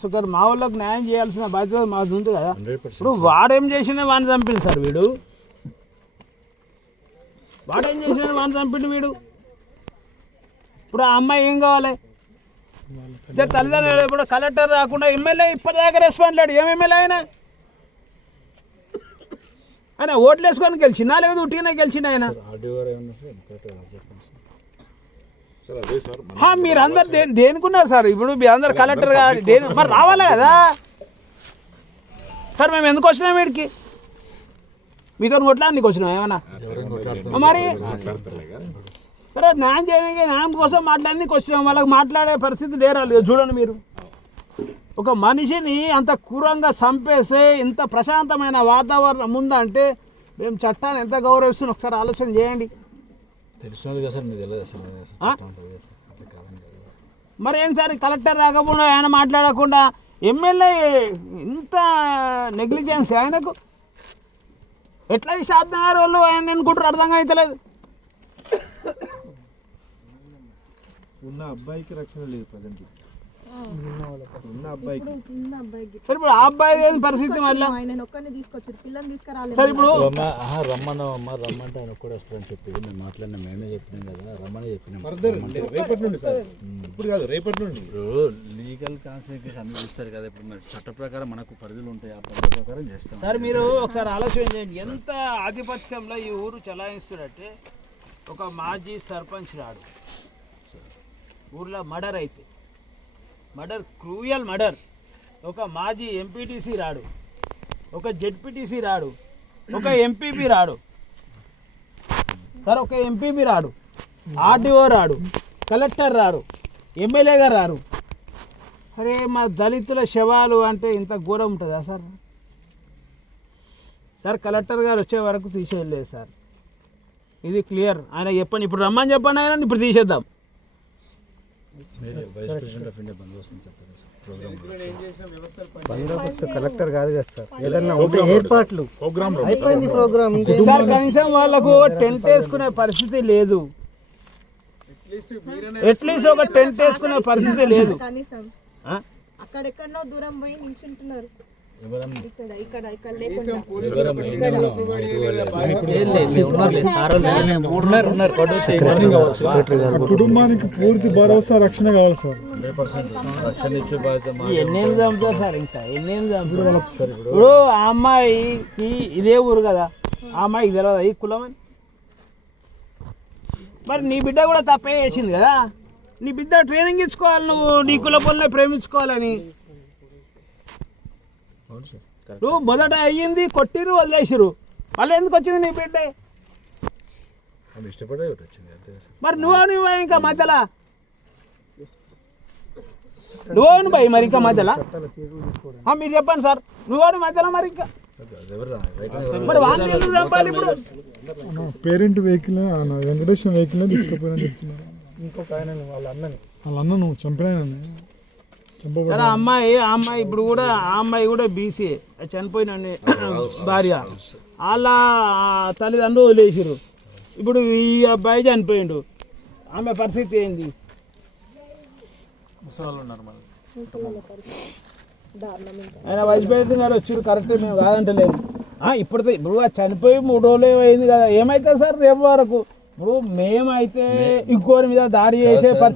Sir మా వాళ్ళకి న్యాయం చేయాల్సిన బాధ్యత మాది ఉంది కదా. ఇప్పుడు వాడేం చేసినా వాడిని చంపింది సార్ వీడు. వాడేం చేసినా వాడిని చంపిండు వీడు. ఇప్పుడు ఆ అమ్మాయి ఏం కావాలి? తల్లిదండ్రులు ఇప్పుడు కలెక్టర్ రాకుండా ఎమ్మెల్యే ఇప్పటిదాకా రెస్పాండ్ లేడు. ఏం ఎమ్మెల్యే ఆయన ఓట్లు వేసుకొని గెలిచినా లేదా ఉట్టిగానే గెలిచిన ఆయన? మీరందరు దేనికున్నారు సార్? ఇప్పుడు మీరందరు కలెక్టర్ మరి రావాలి కదా సార్. మేము ఎందుకు వచ్చినాం వీడికి? మీతో కొట్టడానికి వచ్చినాం ఏమన్నా? మరి సరే న్యాయం చేయడానికి న్యాయం కోసం మాట్లాడడానికి వచ్చినాం. వాళ్ళకి మాట్లాడే పరిస్థితి లేరాలి. చూడండి మీరు, ఒక మనిషిని అంత క్రూరంగా చంపేసే ఇంత ప్రశాంతమైన వాతావరణం ఉందంటే మేము చట్టాన్ని ఎంత గౌరవిస్తున్నాం ఒకసారి ఆలోచన చేయండి. మరి ఏం సార్ కలెక్టర్ రాకుండా ఆయన మాట్లాడకుండా ఎమ్మెల్యే ఇంత నెగ్లిజెన్స్ ఆయనకు ఎట్లా షాద్నగర్ వాళ్ళు ఆయన అనుకుంటారు అర్థంగా అవుతలేదు. ఉన్న అబ్బాయికి రక్షణ లేదు ప్రజెంట్. ఉన్న అబ్బాయికి సరే ఇప్పుడు ఆ అబ్బాయి పరిస్థితి మళ్ళీ సరే ఇప్పుడు రమ్మంటే ఆయన ఒక్కడే వస్తారని చెప్పి మేము మాట్లాడినా. మేమే చెప్పినాం కదా రమ్మని చెప్పినాం. రేపటి నుండి సార్, ఇప్పుడు కాదు రేపటి నుండి. లీగల్ కాన్సిక్వెన్సెస్ అన్ని ఇస్తారు కదా. ఇప్పుడు చట్ట ప్రకారం మనకు పరిధులు ఉంటాయి, ఆ పరిధి ప్రకారం చేస్తాం. సార్ మీరు ఒకసారి ఆలోచన చేయండి, ఎంత ఆధిపత్యంలో ఈ ఊరు చలాయిస్తున్నట్టే. ఒక మాజీ సర్పంచ్ రాడు, ఊర్లో మర్డర్ అయితే మర్డర్, క్రూయల్ మర్డర్. ఒక మాజీ ఎంపీటీసీ రాడు, ఒక జెడ్పీటీసీ రాడు, ఒక ఎంపీపీ రాడు సార్, ఒక ఎంపీపీ రాడు, ఆర్డీఓ రాడు, కలెక్టర్ రాడు, ఎమ్మెల్యే గారు రారు. అరే మా దళితుల శవాలు అంటే ఇంత ఘోరం ఉంటుందా సార్? సార్ కలెక్టర్ గారు వచ్చే వరకు తీసేయలేదు సార్, ఇది క్లియర్. ఆయన చెప్పండి, ఇప్పుడు రమ్మని చెప్పండి, ఆయన ఇప్పుడు తీసేద్దాం. కలెక్టర్ కాదు కదా సార్, ఏదన్నా ఏర్పాట్లు అయిపోయింది ప్రోగ్రామ్. సార్ కనీసం వాళ్ళకు టెంట్ వేసుకునే పరిస్థితి లేదు. అట్లీస్ట్ ఒక టెంట్ వేసుకునే పరిస్థితి లేదు. అక్కడెక్కడో దూరం పోయి నిల్చుంటున్నారు. కుటుంబానికి పూర్తి భరోసా రక్షణ కావాలి సార్. ఎన్నేళ్ళు చంపుతారు సార్, ఇంకా ఎన్నేళ్ళు చంపుతారు? ఇప్పుడు ఆ అమ్మాయికి ఇదే ఊరు కదా, ఆ అమ్మాయికి తెలియదు ఈ కులం అని. మరి నీ బిడ్డ కూడా తప్పే చేసింది కదా. నీ బిడ్డ ట్రైనింగ్ ఇచ్చుకోవాలి, నువ్వు నీ కుల పనులే ప్రేమించుకోవాలని. నువ్వు మొదట అయ్యింది కొట్టిరు, వదిలేసిరు, మళ్ళీ ఎందుకు వచ్చింది నీ బిడ్డ? మరి నువ్వు ఇంకా మధ్యలో నువ్వు భయ్ మరి ఇంకా మధ్యలో మీరు చెప్పండి సార్, నువ్వు మధ్యలో మరి ఇంకా మరి వాళ్ళు ఎందుకు చంపాలి? ఇప్పుడు పేరెంట్ వెహికల్ వెంకటేశ్వర వెహికల్ తీసుకుపోయినా చెప్తున్నారు. ఇంకొక ఆయన వాళ్ళ అన్న నువ్వు చంపినా సరే అమ్మాయి ఇప్పుడు కూడా ఆ అమ్మాయి కూడా బీసీ చనిపోయిన భార్య, వాళ్ళ తల్లిదండ్రులు వదిలేసిరు. ఇప్పుడు ఈ అబ్బాయి చనిపోయిండు, ఆమె పరిస్థితి ఏంది? ఆయన వైద్యపేట గారు వచ్చారు, కరెక్ట్, మేము కాదంటలేము. ఇప్పుడు చనిపోయి 3 రోజులు అయింది కదా, ఏమైతే సార్ రేపు వరకు? ఇప్పుడు మేమైతే ఇంకోరి మీద దాడి చేసే